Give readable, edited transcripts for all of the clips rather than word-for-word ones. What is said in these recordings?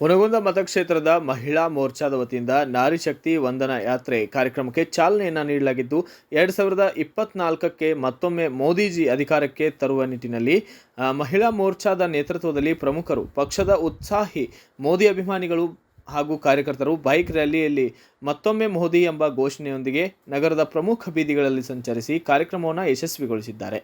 ಹುನಗುಂದ ಮತಕ್ಷೇತ್ರದ ಮಹಿಳಾ ಮೋರ್ಚಾದ ವತಿಯಿಂದ ನಾರಿ ಶಕ್ತಿ ವಂದನಾ ಯಾತ್ರೆ ಕಾರ್ಯಕ್ರಮಕ್ಕೆ ಚಾಲನೆಯನ್ನು ನೀಡಲಾಗಿದ್ದು 2024ಕ್ಕೆ ಮತ್ತೊಮ್ಮೆ ಮೋದಿಜಿ ಅಧಿಕಾರಕ್ಕೆ ತರುವ ನಿಟ್ಟಿನಲ್ಲಿ ಮಹಿಳಾ ಮೋರ್ಚಾದ ನೇತೃತ್ವದಲ್ಲಿ ಪ್ರಮುಖರು, ಪಕ್ಷದ ಉತ್ಸಾಹಿ ಮೋದಿ ಅಭಿಮಾನಿಗಳು ಹಾಗೂ ಕಾರ್ಯಕರ್ತರು ಬೈಕ್ ರ್ಯಾಲಿಯಲ್ಲಿ ಮತ್ತೊಮ್ಮೆ ಮೋದಿ ಎಂಬ ಘೋಷಣೆಯೊಂದಿಗೆ ನಗರದ ಪ್ರಮುಖ ಬೀದಿಗಳಲ್ಲಿ ಸಂಚರಿಸಿ ಕಾರ್ಯಕ್ರಮವನ್ನು ಯಶಸ್ವಿಗೊಳಿಸಿದ್ದಾರೆ.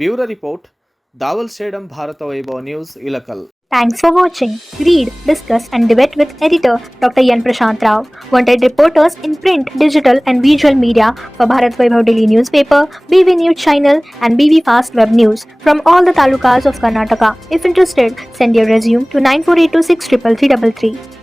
Bureau Report, Dawal Stadium, Bharata Vaibhav News, Ilakal. Thanks for watching. Read, discuss and debate with editor Dr. Yan Prashant Rao. Wanted reporters in print, digital and visual media for Bharat Vaibhav Daily Newspaper, BV News Channel and BV Fast Web News from all the talukas of Karnataka. If interested, send your resume to 9482633333.